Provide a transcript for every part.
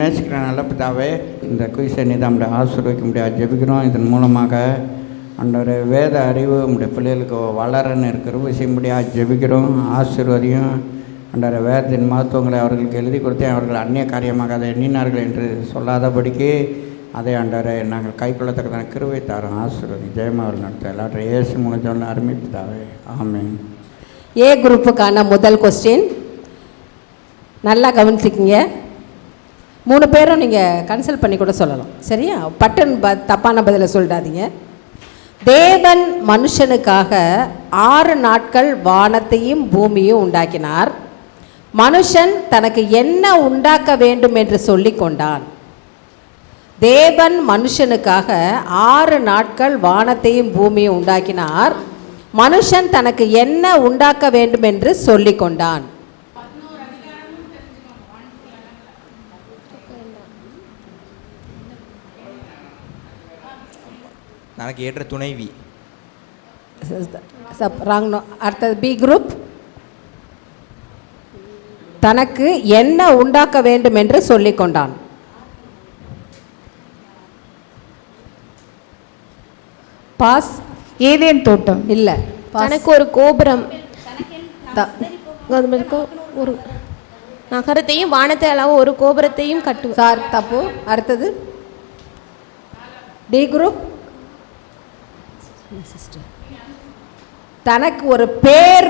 நேசிக்கிற நல்ல பிதாவே. இந்த குயிசை நீ தான் ஆசீர்வதிக்க முடியாது. ஜெபிக்கிறோம். இதன் மூலமாக அன்றொரு வேத அறிவு உடைய பிள்ளைகளுக்கு வளரன்னு இருக்கிற விஷயம் முடியாது. ஜெபிக்கிறோம். ஆசீர்வதியும் அன்றொரு வேதத்தின் மகத்துவங்களை அவர்களுக்கு எழுதி கொடுத்தேன். அவர்கள் அந்நிய காரியமாக அதை எண்ணினார்கள் என்று சொல்லாதபடிக்கு அதை அன்றரை நாங்கள் கைக்கொள்ளத்தக்கதான கிருவை தாரோம். ஆசீர்வதி. ஜெயமாவல் நடத்த எல்லாத்தையும் ஏசு மூலம் அருமைப்பிதாவே ஆமீன். ஏ குரூப்புக்கான முதல் கொஸ்டின் நல்லா கவனிச்சிக்கிங்க. மூணு பேரும் நீங்கள் கன்சல்ட் பண்ணி கூட சொல்லலாம். சரியா? பட்டன் ப தப்பான பதிலை சொல்லிடாதீங்க தேவன் மனுஷனுக்காக ஆறு நாட்கள் வானத்தையும் பூமியும் உண்டாக்கினார். மனுஷன் தனக்கு என்ன உண்டாக்க வேண்டும் என்று சொல்லி கொண்டான். தேவன் மனுஷனுக்காக ஆறு நாட்கள் வானத்தையும் பூமியும் உண்டாக்கினார். மனுஷன் தனக்கு என்ன உண்டாக்க வேண்டும் என்று சொல்லி கொண்டான். தனக்கு ஏற்ற துணைவி ராங் அடுத்தது பி குரூப் தனக்கு என்ன உண்டாக்க வேண்டும் என்று சொல்லி கொண்டான். பாஸ் ஏதேன் தோட்டம்? இல்லை. தனக்கு ஒரு கோபுரம். ஒரு நகரத்தையும் வானத்தை அளவு ஒரு கோபுரத்தையும் கட்டுவார் சார் தப்பு. அடுத்தது. டி குரூப் தனக்கு ஒரு பேர்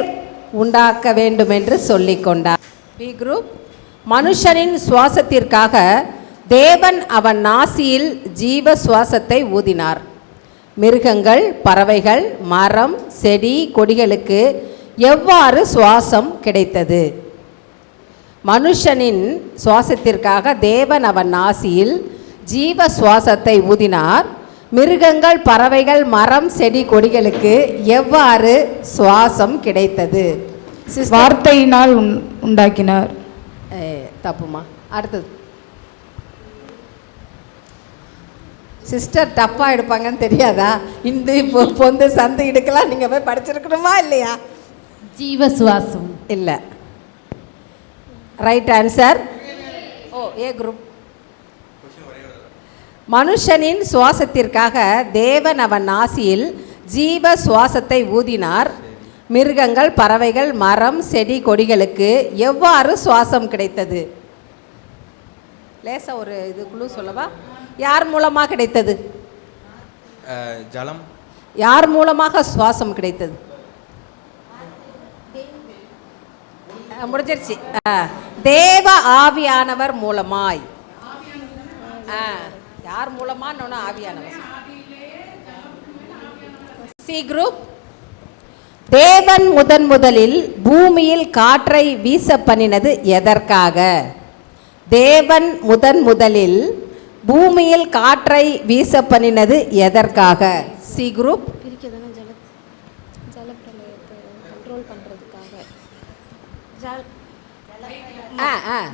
உண்டாக்க வேண்டும் என்று சொல்லிக் கொண்டார் பி குரூப் மனுஷனின் சுவாசத்திற்காக தேவன் அவன் நாசியில் ஜீவ சுவாசத்தை ஊதினார். மிருகங்கள் பறவைகள் மரம் செடி கொடிகளுக்கு எவ்வாறு சுவாசம் கிடைத்தது? மனுஷனின் சுவாசத்திற்காக தேவன் அவன் நாசியில் ஜீவ சுவாசத்தை ஊதினார். மிருகங்கள் பறவைகள் மரம் செடி கொடிகளுக்கு எவ்வாறு சுவாசம் கிடைத்தது? வார்த்தையினால் உண்- உண்டாக்கினார். ஏ, தப்புமா? அடுத்தது. சிஸ்டர் டப்பாக எடுப்பாங்கன்னு தெரியாதா? இந்த இப்போ பொந்து சந்து இடுக்கெல்லாம் நீங்கள் போய் படிச்சிருக்கணுமா இல்லையா? ஜீவ சுவாசம். இல்லை. Right answer oh A group மனுஷனின் சுவாசத்திற்காக தேவன் அவன் நாசியில் ஜீவ சுவாசத்தை ஊதினார். மிருகங்கள் பறவைகள் மரம் செடி கொடிகளுக்கு எவ்வாறு சுவாசம் கிடைத்தது? லேசா ஒரு இது குழு சொல்லவா? யார் மூலமாக கிடைத்தது? ஜலம். யார் மூலமாக சுவாசம் கிடைத்தது? முடிஞ்சிருச்சு. தேவ ஆவியானவர் மூலமாய். அஹ், யார் மூலமான்னு ஆவியானவர்? C group. தேவன் முதன் முதலில் பூமியில் காற்றை வீச பண்ணினது எதற்காக? தேவன் முதன் முதலில் பூமியில் காற்றை வீச பண்ணினது எதற்காக? C group.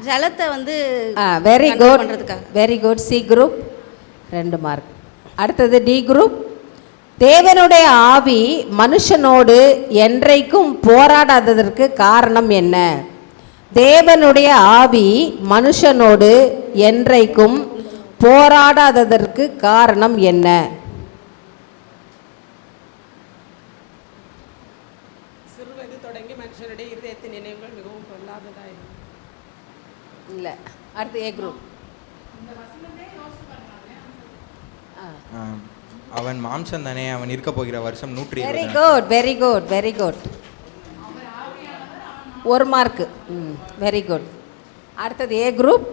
ஜலத்தை வந்து very good. Very good C group. ரெண்டு மார்க் அடுத்தது டி குரூப் தேவனுடைய ஆவி மனுஷனோடு என்றைக்கும் போராடாததற்கு காரணம் என்ன? தேவனுடைய ஆவி மனுஷனோடு என்றைக்கும் போராடாததற்கு காரணம் என்ன? இல்லை. அடுத்து ஏ குரூப் அவன் மாம்சம் தானே அவன் இருக்க போகிற வருஷம் நூற்றி very. Good very good very good ஒரு மார்க்கு ம் வெரி குட் அடுத்தது ஏ குரூப்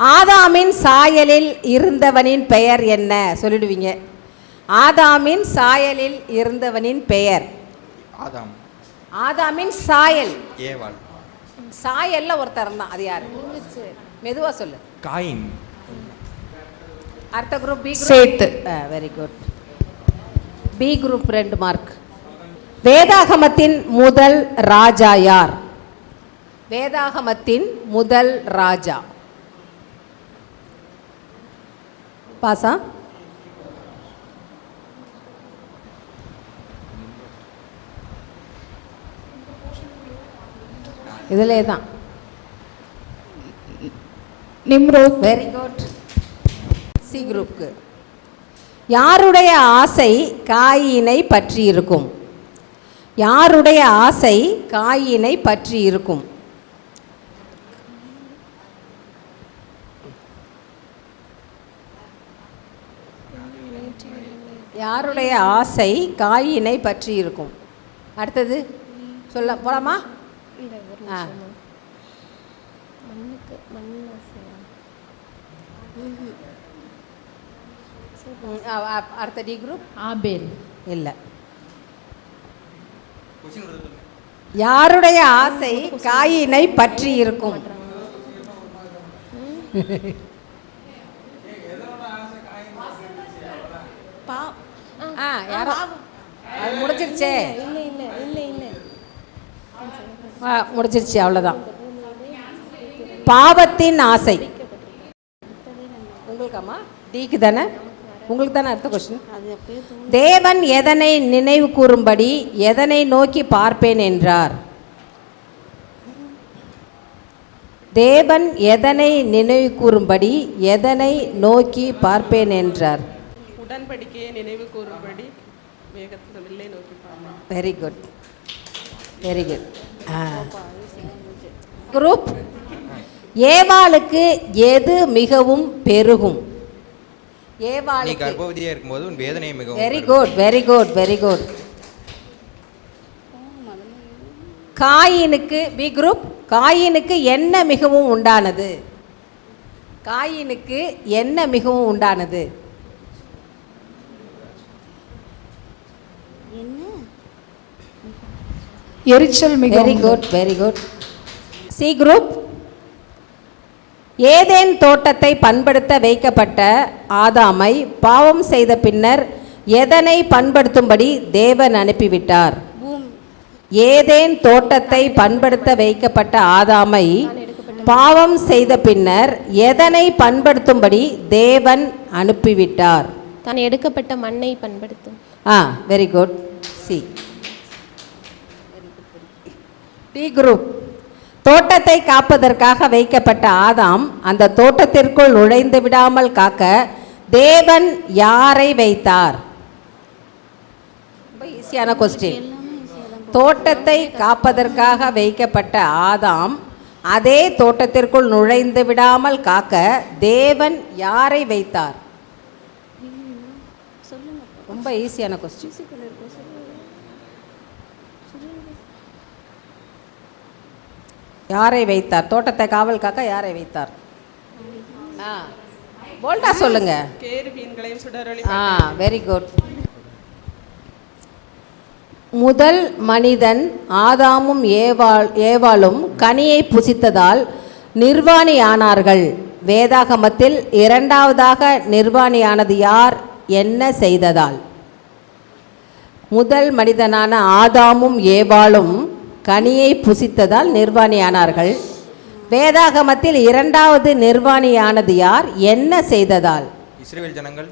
ஆதாமின் சாயலில் இருந்தவனின் பெயர் என்ன? சொல்லிடுவீங்க. ஆதாமின் சாயலில் இருந்தவனின் பெயர். ஆதாம். ஆதாமின் சாயல். ஏவாள். சாயல்ல ஒருத்தர் தான் அது யாரு? மெதுவா சொல்லு. காயின். அடுத்த குரூப் பி சேத்து. வெரி குட் பி குரூப் ரெண்டு மார்க் வேதாகமத்தின் முதல் ராஜா யார்? வேதாகமத்தின் முதல் ராஜா. பாசா இதிலே தான் நிம்ரோத் வெரி குட் குரூப்க்கு யாருடைய ஆசை காயினை பற்றி இருக்கும் யாருடைய ஆசை காயினை பற்றி இருக்கும் யாருடைய ஆசை காயினை பற்றி இருக்கும் அடுத்தது சொல்ல போலாமா? ஆ. மண்ணுக்கு மண் ஆசையா? அடுத்த டி குரூப் ஆபேல் இல்லை யாருடைய ஆசை காயினை பற்றி இருக்கும்? பா ஆ யாரோ? அது முடிச்சிருச்சே இல்லை இல்லை இல்லை இல்லை ஆ, முடிச்சிருச்சு அவ்வளோதான் பாவத்தின் ஆசை. உங்களுக்காம்மா? டிக்கு தானே? உங்களுக்கு தானே அடுத்த கொஸ்டின் தேவன் எதனை நினைவு கூறும்படி எதனை நோக்கி பார்ப்பேன் என்றார்? தேவன் எதனை நினைவு கூறும்படி எதனை நோக்கி பார்ப்பேன் என்றார்? உடன்படிக்கையை நினைவு கூறும்படி very good very good group ஏவாளுக்கு எது மிகவும் பெருகும்? நீ ஏவாளுக்கு கர்ப்பவதியாக இருக்கும்போது உன் வேதனை மிகவும் very. Good very good very good காயினுக்கு B group காயினுக்கு என்ன மிகவும் உண்டானது? காயினுக்கு என்ன மிகவும் உண்டானது? எரிச்சல் very good very good C group Eden தோட்டத்தை பண்படுத்த வைக்கப்பட்ட ஆதாமை பாவம் செய்த பின்னர் எதனை பண்படுத்தும்படி தேவன் அனுப்பிவிட்டார்? ஏதேன் தோட்டத்தை பண்படுத்த வைக்கப்பட்ட ஆதாமை பாவம் செய்த பின்னர் எதனை பண்படுத்தும்படி தேவன் அனுப்பிவிட்டார்? தான் எடுக்கப்பட்ட மண்ணை பண்படுத்தும். ஆ very good C D group தோட்டத்தை காப்பதற்காக வைக்கப்பட்ட ஆதாம் அந்த தோட்டத்திற்குள் நுழைந்து விடாமல் காக்க தேவன் யாரை வைத்தார்? ரொம்ப ஈஸியான கொஸ்டின் தோட்டத்தை காப்பதற்காக வைக்கப்பட்ட ஆதாம் அதே தோட்டத்திற்குள் நுழைந்து விடாமல் காக்க தேவன் யாரை வைத்தார்? ரொம்ப ஈஸியான கொஸ்டின் யாரை வைத்தார்? தோட்டத்தை காவல் காக்க யாரை வைத்தார்? ஆ. போல்டா சொல்லுங்க. ஆ வெரி குட் முதல் மனிதன் ஆதாமும் ஏவாள் ஏவாளும் கனியை புசித்ததால் நிர்வாணி ஆனார்கள் வேதாகமத்தில் இரண்டாவதாக நிர்வாணியானது யார்? என்ன செய்ததால்? முதல் மனிதனான ஆதாமும் ஏவாளும் கனியை புசித்ததால் நிர்வாணியானார்கள். வேதாகமத்தில் இரண்டாவது நிர்வாணியானது யார்? என்ன செய்ததால்? இஸ்ரேல் ஜனங்கள்.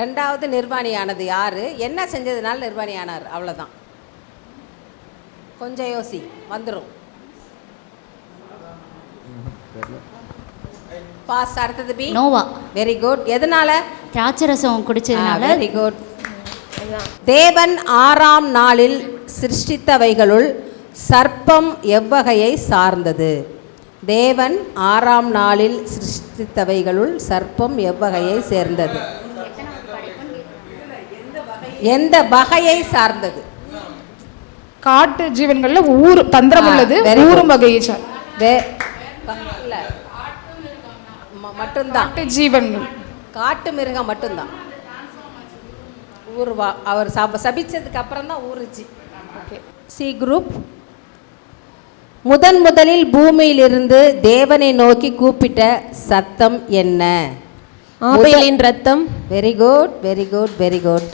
ரெண்டாவது நிர்வாணியானது யாரு? என்ன செஞ்சதுனால நிர்வாணியானார். அவ்வளோதான் கொஞ்சம் யோசி வந்துடும் பாஸ் அடுத்தது பி. நோவா. வெரி குட் எதனால? திராட்சரசம் குடிச்சதுனால. வெரி குட் தேவன் ஆறாம் நாளில் சிருஷ்டித்தவைகளுள் சர்ப்பம் எவ்வகையை சார்ந்தது? தேவன் ஆறாம் நாளில் சிருஷ்டித்தவைகளுள் சர்ப்பம் எவ்வகையை சேர்ந்தது? எந்த வகையை சார்ந்தது? காட்டு ஜீவன்கள்ல ஊர் தந்திரம் உள்ளது. ஊரும் வகையை சார். மட்டும்தான். ஜீவன்கள். காட்டு மிருகம் மட்டும்தான். ஊருவா அவர் சப சபிச்சதுக்கு அப்புறம் தான் ஊறுச்சு ஓகே. C group. முதன் முதலில் பூமியிலிருந்து தேவனை நோக்கி கூப்பிட்ட சத்தம் என்ன? ஆபேலின் ரத்தம். Very good very good very good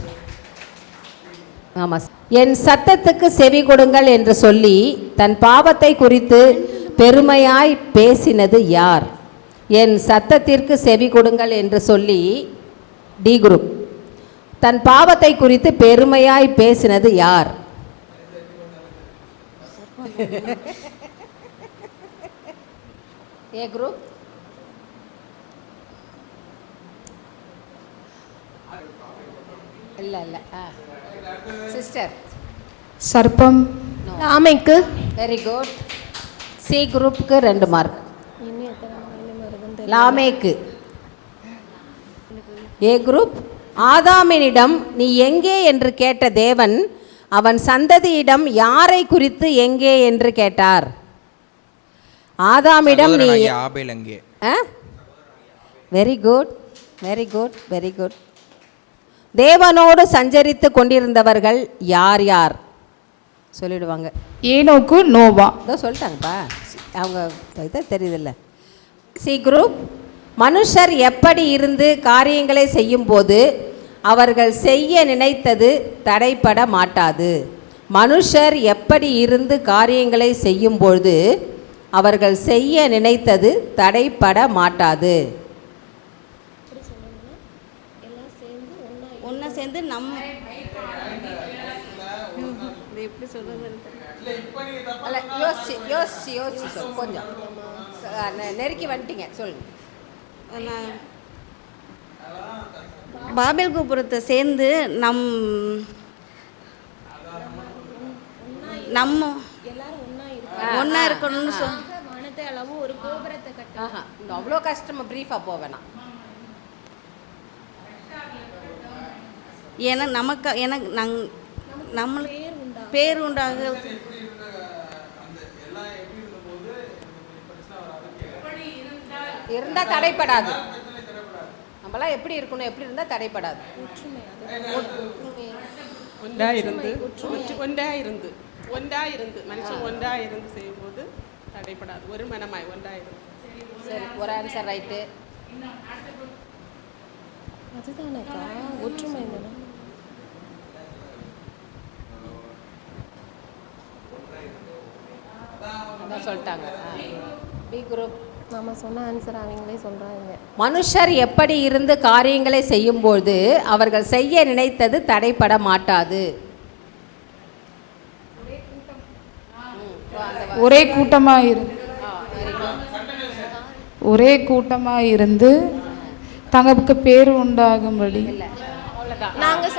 ஆமாம். என் சத்தத்துக்கு செவி கொடுங்கள் என்று சொல்லி தன் பாவத்தை குறித்து பெருமையாய் பேசினது யார்? என் சத்தத்திற்கு செவி கொடுங்கள் என்று சொல்லி டி குரூப் தன் பாவத்தை குறித்து பெருமையாய் பேசினது யார்? ஏ குரூப் இல்லை இல்லை. ஆ. சிஸ்டர். சர்ப்பம். லாமைக்கு வெரி குட் சி குரூப்புக்கு ரெண்டு மார்க் லாமேக்கு. ஏ குரூப் ஆதாமினிடம் நீ எங்கே என்று கேட்ட தேவன் அவன் சந்ததியிடம் யாரை குறித்து எங்கே என்று கேட்டார். ஆதாமிடம் நீ very good very good very good தேவனோடு சஞ்சரித்து கொண்டிருந்தவர்கள் யார் யார்? சொல்லிடுவாங்க. ஏனோக்கு நோவா. இதோ சொல்லிட்டாங்கப்பா. அவங்க இதை தெரியுதில்ல. சி குரூப் மனுஷர் எப்படி இருந்து காரியங்களை செய்யும்போது அவர்கள் செய்ய நினைத்தது தடைப்பட மாட்டாது. மனுஷர் எப்படி இருந்து காரியங்களை செய்யும்பொழுது அவர்கள் செய்ய நினைத்தது தடைப்பட மாட்டாது. ஒன்றா சேர்ந்து நம்ம இது எப்படி சொல்றது அல்ல யோசிச்சு யோசிச்சு யோசிச்சு கொஞ்சம். நெருக்கி வந்துட்டீங்க சொல்லுங்க. நான் பாபேல் கோபுரத்தை சேர்ந்து நம் நம்ம ஒன்றா இருக்கணும்னு சொல் வானத்தை அளவு ஒரு கோபுரத்தை கட்ட ஆஹா அவ்வளோ கஷ்டமாக ப்ரீஃபாக போக வேணாம். ஏன்னா நமக்கு எனக்கு நங் நம்மளுக்கு பேர் உண்டாக இருந்தால் தடைப்படாது. நம்மளாம் எப்படி இருக்கணும் எப்படி இருந்தால் தடைப்படாது. ஒன்றா இருந்து ஒற்று- ஒன்றா இருந்து ஒன்றா இருந்து மனுஷன் ஒன்றா இருந்து செய்யும்போது தடைப்படாது. ஒரு மனமாய் ஒன்றா இருந்து சரி ஒரு ஆன்சர் ரைட்டு அதுதானக்கா? ஒற்றுமை தானே சொல்லிட்டாங்க. பி குரூப் நம்ம சொன்ன ஆன்சர் அவங்களே சொல்கிறாங்க மனுஷர் எப்படி இருந்து காரியங்களை செய்யும்போது அவர்கள் செய்ய நினைத்தது தடைப்பட மாட்டாது. ஒரே கூட்டமாக இருந்து ஒரே கூட்டமாக இருந்து தங்களுக்கு பேர் உண்டாகும்படி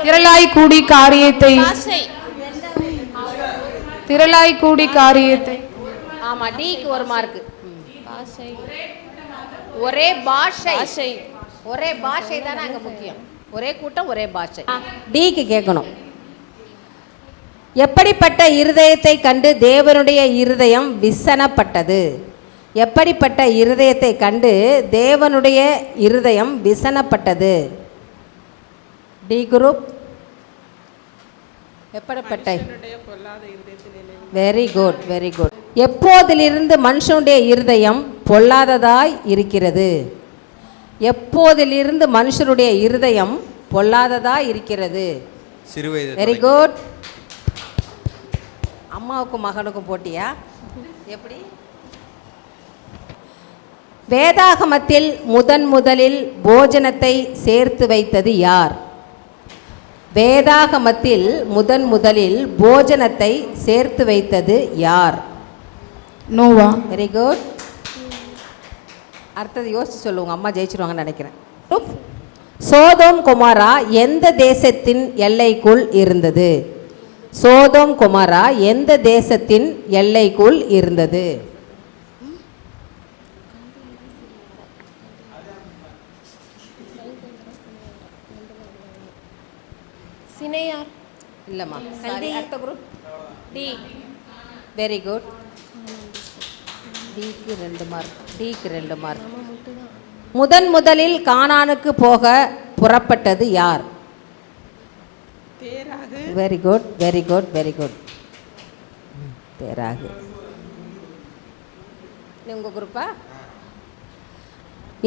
திரளாய் கூடி காரியத்தை. திரளாய் கூடி காரியத்தை. ஆமாம் டிக்கு ஒரு மார்க்கு பாஷை. ஒரே பாஷை. ஒரே பாஷை தானே அங்கே முக்கியம். ஒரே கூட்டம் ஒரே பாஷை. டிக்கு கேட்கணும். எப்படிப்பட்ட இருதயத்தை கண்டு தேவனுடைய இருதயம் விசனப்பட்டது? எப்படிப்பட்ட இருதயத்தை கண்டு தேவனுடைய இருதயம் விசனப்பட்டது? டி குரூப் எப்படிப்பட்ட? வெரி குட் வெரி குட் எப்போதிலிருந்து மனுஷனுடைய இருதயம் பொல்லாததாய் இருக்கிறது? எப்போதிலிருந்து மனுஷனுடைய இருதயம் பொல்லாததாய் இருக்கிறது? சிறுவயது வெரி குட் அம்மாவுக்கும் மகனுக்கும் போட்டியா? எப்படி? வேதாகமத்தில் முதன் முதலில் போஜனத்தை சேர்த்து வைத்தது யார்? வேதாகமத்தில் முதன் முதலில் போஜனத்தை சேர்த்து வைத்தது யார்? நோவா. வெரி குட் அடுத்தது யோசிச்சு சொல்லுங்க அம்மா ஜெயிச்சிருவாங்கன்னு நினைக்கிறேன். சோதோம் குமாரா எந்த தேசத்தின் எல்லைக்குள் இருந்தது? சோதோம் குமாரா எந்த தேசத்தின் எல்லைக்குள் இருந்தது? சினையார். இல்லைம்மா. சாரி அடுத்த குரூப் டி. வெரி குட் டிக்கு ரெண்டு மார்க் டிக்கு ரெண்டு மார்க் முதன் முதலில் கானானுக்கு போக புறப்பட்டது யார்? Very good very good very good தேராகு. உங்கள் குரூப்பா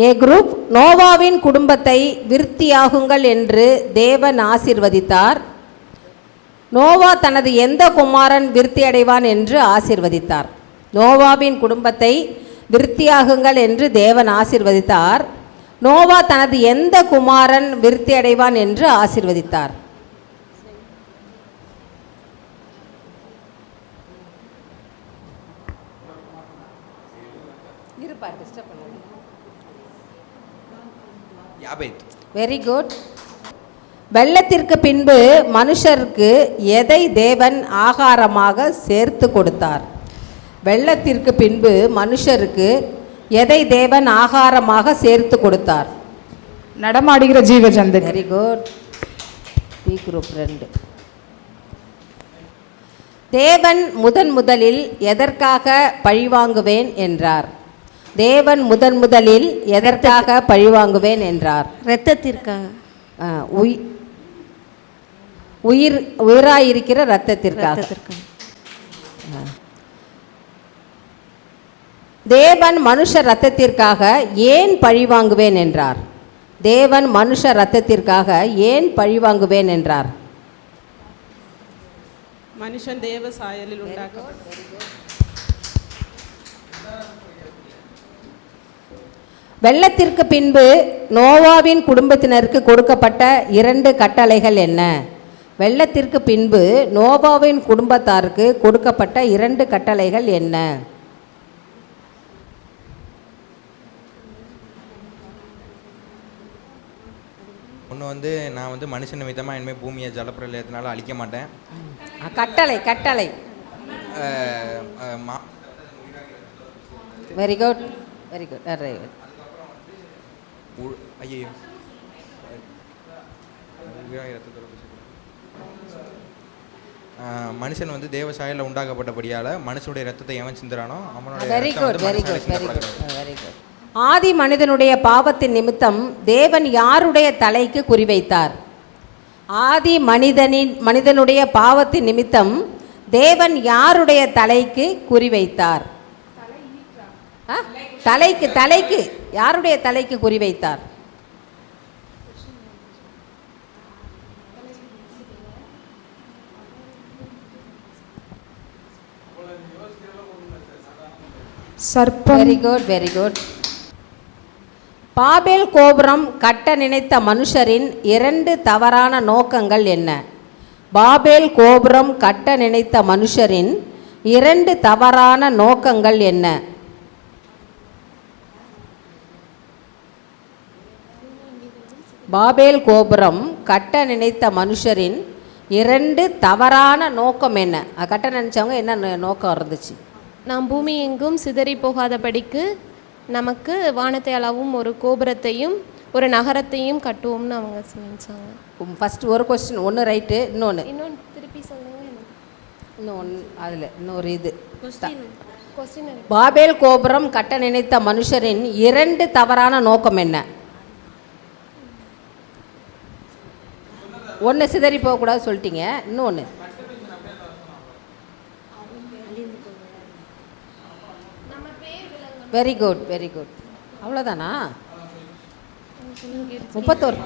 ஏ குரூப் நோவாவின் குடும்பத்தை விருத்தியாகுங்கள் என்று தேவன் ஆசிர்வதித்தார். நோவா தனது எந்த குமாரன் விருத்தி அடைவான் என்று ஆசிர்வதித்தார். நோவாவின் குடும்பத்தை விருத்தியாகுங்கள் என்று தேவன் ஆசிர்வதித்தார். நோவா தனது எந்த குமாரன் விருத்தி அடைவான் என்று ஆசிர்வதித்தார். வெரி குட் வெள்ளத்திற்கு பின்பு மனுஷருக்கு எதை தேவன் ஆகாரமாக சேர்த்து கொடுத்தார்? வெள்ளத்திற்கு பின்பு மனுஷருக்கு எதை தேவன் ஆகாரமாக சேர்த்து கொடுத்தார்? நடமாடுகிற ஜீவ ஜந்ததி வெரி குட் பி குரூப் ரெண்டு. தேவன் முதன் முதலில் எதற்காக பழிவாங்குவேன் என்றார். தேவன் முதன் முதலில் எதற்காக பழிவாங்குவேன் என்றார். ரத்தத்திற்காக ஆ, உய் உயிர் உயிராயிருக்கிற இரத்தத்திற்காக. தேவன் மனுஷ ரத்தத்திற்காக ஏன் பழிவாங்குவேன் என்றார். தேவன் மனுஷ ரத்தத்திற்காக ஏன் பழிவாங்குவேன் என்றார். மனுஷன் தேவ சாயலில் உண்டாக்கப்பட்ட வெள்ளத்திற்கு பின்பு நோவாவின் குடும்பத்தினருக்கு கொடுக்கப்பட்ட இரண்டு கட்டளைகள் என்ன? வெள்ளத்திற்கு பின்பு நோவாவின் குடும்பத்தாருக்கு கொடுக்கப்பட்ட இரண்டு கட்டளைகள் என்ன? ஒன்று வந்து நான் வந்து மனுஷன் நிமித்தமாக இனிமேல் பூமியை ஜலப்பிரளயத்தினால அழிக்க மாட்டேன் கட்டளை கட்டளை very good very good very good. அஹ், மனுஷன் வந்து தேவ சாயலில் உண்டாக்கப்பட்டபடியால் மனுஷனுடைய ரத்தத்தை எவன் சிந்துறானோ அவனுடைய very good very good very good. Very good ஆதி மனிதனுடைய பாவத்தின் நிமித்தம் தேவன் யாருடைய தலைக்கு குறிவைத்தார்? ஆதி மனிதனின் மனிதனுடைய பாவத்தின் நிமித்தம் தேவன் யாருடைய தலைக்கு குறிவைத்தார்? தலைக்கு தலைக்கு யாருடைய தலைக்கு குறிவைத்தார்? சர்ப்பம். Very good very good Babel கோபுரம் கட்ட நினைத்த மனுஷரின் இரண்டு தவறான நோக்கங்கள் என்ன? பாபேல் கோபுரம் கட்ட நினைத்த மனுஷரின் இரண்டு தவறான நோக்கங்கள் என்ன? பாபேல் கோபுரம் கட்ட நினைத்த மனுஷரின் இரண்டு தவறான நோக்கம் என்ன? கட்ட நினைச்சவங்க என்ன நோக்கம் இருந்துச்சு? நாம் பூமி எங்கும் சிதறி போகாதபடிக்கு நமக்கு வானத்தை அளவும் ஒரு கோபுரத்தையும் ஒரு நகரத்தையும் கட்டுவோம்னு அவங்க நினைச்சாங்க ஃபஸ்ட்டு ஒரு கொஸ்டின் ஒன்று ரைட்டு இன்னொன்று இன்னொன்று திருப்பி சொல்லுங்க. இன்னொன்று அதில் இன்னொரு இது. பாபேல் கோபுரம் கட்ட நினைத்த மனுஷரின் இரண்டு தவறான நோக்கம் என்ன? ஒன்று சிதறி போகக்கூடாது சொல்லிட்டீங்க இன்னொன்று வெரி குட் வெரி குட் அவ்வளோதானா முப்பத்தோரு.